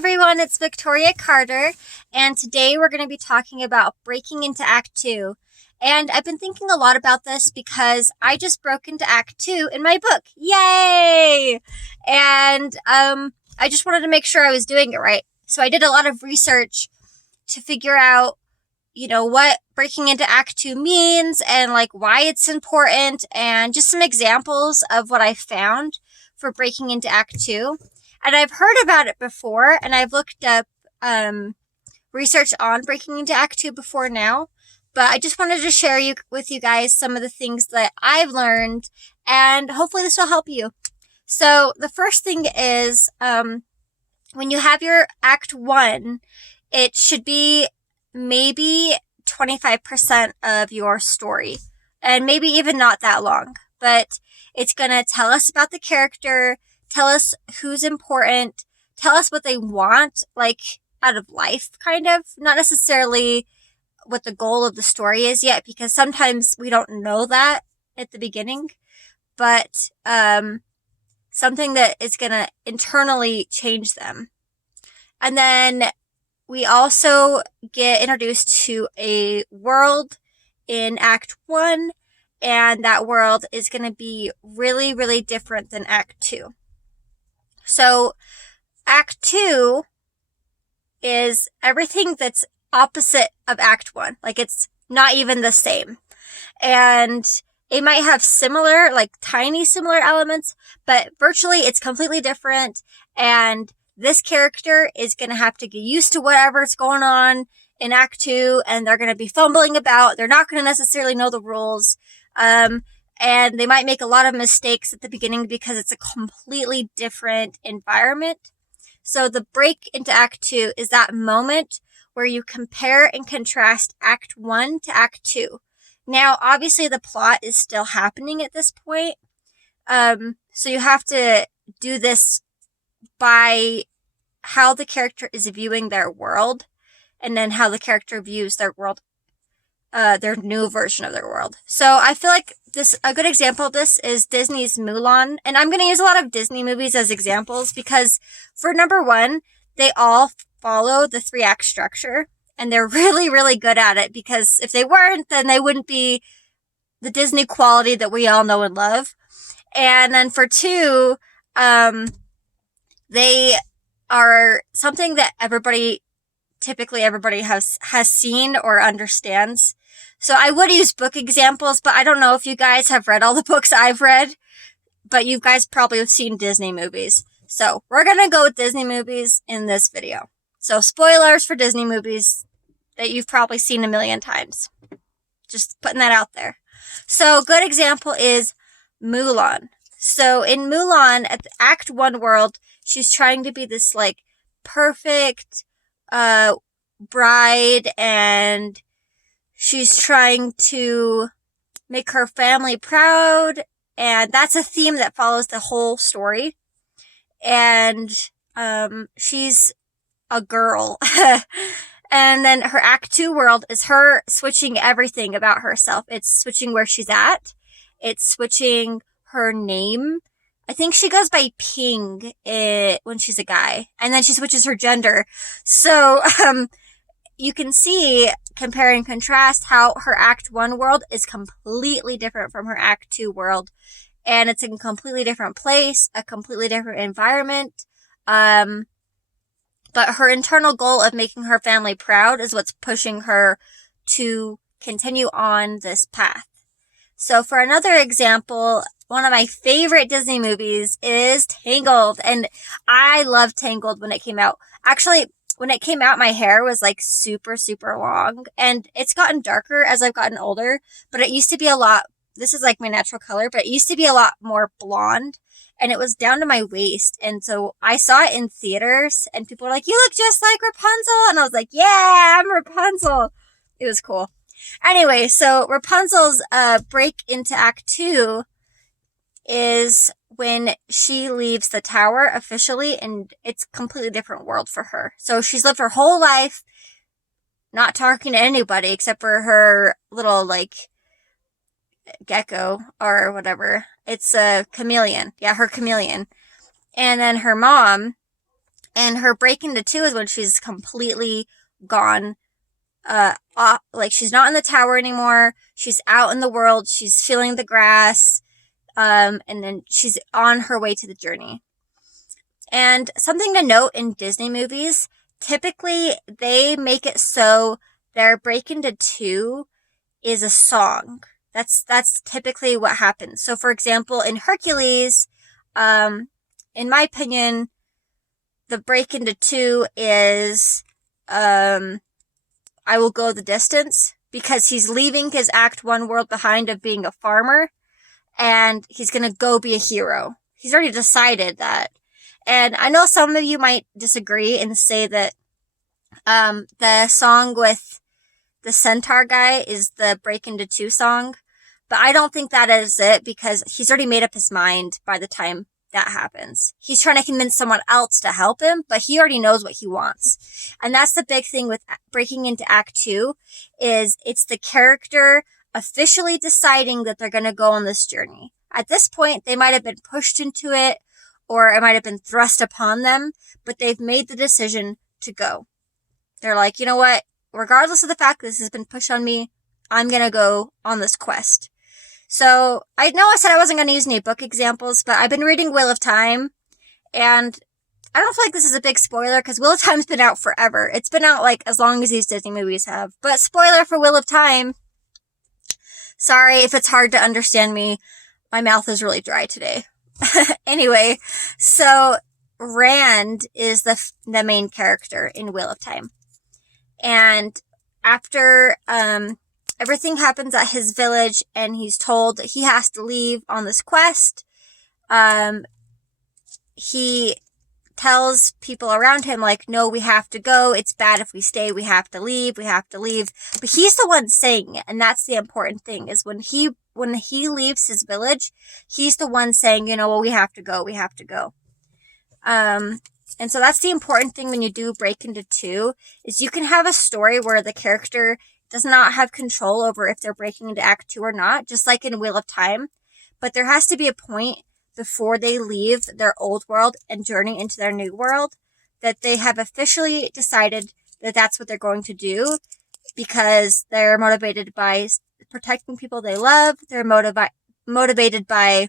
everyone, it's Victoria Carter, and today we're going to be talking about breaking into Act 2. And I've been thinking a lot about this because I just broke into Act 2 in my book. Yay! And I just wanted to make sure I was doing it right. So I did a lot of research to figure out, what breaking into Act 2 means and why it's important and just some examples of what I found for breaking into Act 2. And I've heard about it before, and I've looked up research on breaking into Act 2 before now. But I just wanted to share with you guys some of the things that I've learned, and hopefully this will help you. So the first thing is, when you have your Act 1, it should be maybe 25% of your story, and maybe even not that long. But it's going to tell us about the character, tell us who's important, tell us what they want, out of life, kind of. Not necessarily what the goal of the story is yet, because sometimes we don't know that at the beginning. But something that is going to internally change them. And then we also get introduced to a world in Act 1, and that world is going to be really, really different than Act 2. So Act 2 is everything that's opposite of Act 1. It's not even the same. And it might have similar, tiny similar elements, but virtually it's completely different. And this character is going to have to get used to whatever's going on in Act 2, and they're going to be fumbling about. They're not going to necessarily know the rules. And they might make a lot of mistakes at the beginning because it's a completely different environment. So the break into Act 2 is that moment where you compare and contrast Act 1 to Act 2. Now, obviously, the plot is still happening at this point. So you have to do this by how the character is viewing their world, and then how the character views their world, their new version of their world. So I feel like a good example of this is Disney's Mulan. And I'm going to use a lot of Disney movies as examples because for number one, they all follow the 3-act structure, and they're really, really good at it, because if they weren't, then they wouldn't be the Disney quality that we all know and love. And then for 2, they are something that typically everybody has seen or understands. So I would use book examples, but I don't know if you guys have read all the books I've read, but you guys probably have seen Disney movies. So we're going to go with Disney movies in this video. So spoilers for Disney movies that you've probably seen a million times. Just putting that out there. So a good example is Mulan. So in Mulan, at the Act 1 world, she's trying to be this perfect bride, and she's trying to make her family proud, and that's a theme that follows the whole story. And she's a girl. And then her Act 2 world is her switching everything about herself. It's switching where she's at. It's switching her name. I think she goes by Ping when she's a guy. And then she switches her gender. So you can see, compare and contrast, how her Act 1 world is completely different from her Act 2 world. And it's in a completely different place, a completely different environment. But her internal goal of making her family proud is what's pushing her to continue on this path. So for another example, one of my favorite Disney movies is Tangled. And I loved Tangled when it came out. Actually, when it came out, my hair was super, super long. And it's gotten darker as I've gotten older. But it used to be this is my natural color, but it used to be a lot more blonde. And it was down to my waist. And so I saw it in theaters, and people were like, "You look just like Rapunzel." And I was like, "Yeah, I'm Rapunzel." It was cool. Anyway, so Rapunzel's break into Act 2 is when she leaves the tower officially, and it's a completely different world for her. So she's lived her whole life not talking to anybody except for her little gecko or whatever. It's a chameleon. Yeah, her chameleon. And then her mom And her break into two is when she's completely gone, like she's not in the tower anymore. She's out in the world. She's feeling the grass. And then she's on her way to the journey. And something to note in Disney movies, typically they make it so their break into two is a song. That's typically what happens. So for example, in Hercules, in my opinion, the break into two is, I Will Go the Distance, because he's leaving his Act 1 world behind of being a farmer, and he's gonna go be a hero. He's already decided that. And I know some of you might disagree and say that, the song with the centaur guy is the break into two song, but I don't think that is it, because he's already made up his mind by the time that happens. He's trying to convince someone else to help him, but he already knows what he wants. And that's the big thing with breaking into Act 2, is it's the character officially deciding that they're going to go on this journey. At this point, they might have been pushed into it, or it might have been thrust upon them, but they've made the decision to go. They're like, you know what? Regardless of the fact that this has been pushed on me, I'm going to go on this quest. So I know I said I wasn't going to use any book examples, but I've been reading Wheel of Time, and I don't feel like this is a big spoiler because Wheel of Time's been out forever. It's been out like as long as these Disney movies have. But spoiler for Wheel of Time. Sorry if it's hard to understand me. My mouth is really dry today. Anyway, so Rand is the main character in Wheel of Time. And after everything happens at his village and he's told that he has to leave on this quest, he tells people around him, like, no, we have to go. It's bad if we stay. We have to leave. We have to leave. But he's the one saying it. And that's the important thing, is when he leaves his village, he's the one saying, you know, well, we have to go. We have to go. And so that's the important thing when you do break into two, is you can have a story where the character does not have control over if they're breaking into Act 2 or not, just like in Wheel of Time. But there has to be a point before they leave their old world and journey into their new world that they have officially decided that that's what they're going to do, because they're motivated by protecting people they love. They're motivated by,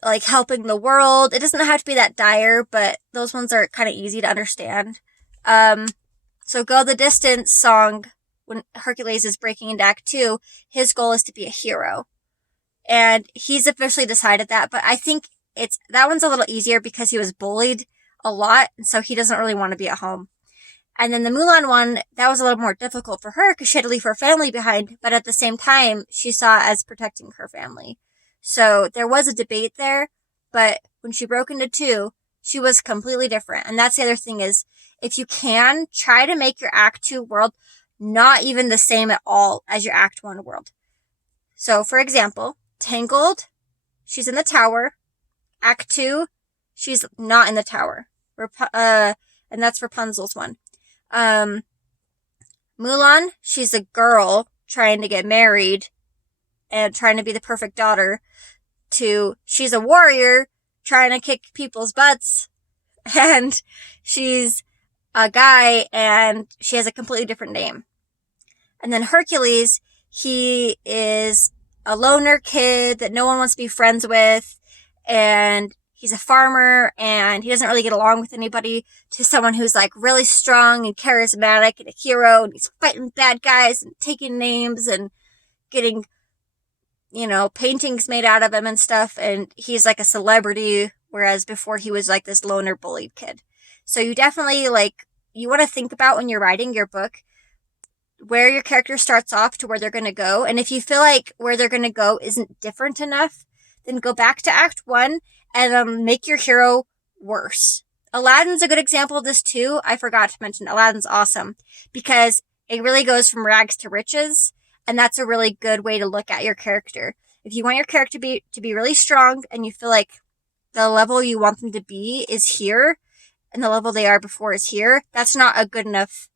like helping the world. It doesn't have to be that dire, but those ones are kind of easy to understand. So Go the Distance song, when Hercules is breaking into Act 2, his goal is to be a hero. And he's officially decided that, but I think that one's a little easier because he was bullied a lot, and so he doesn't really want to be at home. And then the Mulan one, that was a little more difficult for her because she had to leave her family behind, but at the same time, she saw it as protecting her family. So there was a debate there, but when she broke into two, she was completely different. And that's the other thing, is if you can, try to make your Act 2 world not even the same at all as your Act 1 world. So for example, Tangled, she's in the tower. Act 2, she's not in the tower. And that's Rapunzel's one. Mulan, she's a girl trying to get married and trying to be the perfect daughter, to she's a warrior trying to kick people's butts, and she's a guy and she has a completely different name. And then Hercules, he is a loner kid that no one wants to be friends with, and he's a farmer and he doesn't really get along with anybody, to someone who's like really strong and charismatic and a hero, and he's fighting bad guys and taking names and getting, you know, paintings made out of him and stuff, and he's like a celebrity, whereas before he was like this loner bullied kid. So you definitely, you want to think about when you're writing your book where your character starts off to where they're going to go, and if you feel like where they're going to go isn't different enough, then go back to Act 1 and make your hero worse. Aladdin's a good example of this too. I forgot to mention Aladdin's awesome because it really goes from rags to riches. And that's a really good way to look at your character. If you want your character to be really strong and you feel like the level you want them to be is here and the level they are before is here, that's not a good enough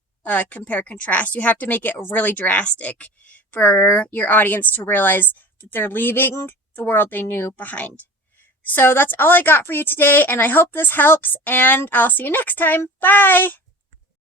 compare contrast. You have to make it really drastic for your audience to realize that they're leaving the world they knew behind. So that's all I got for you today, and I hope this helps, and I'll see you next time. Bye!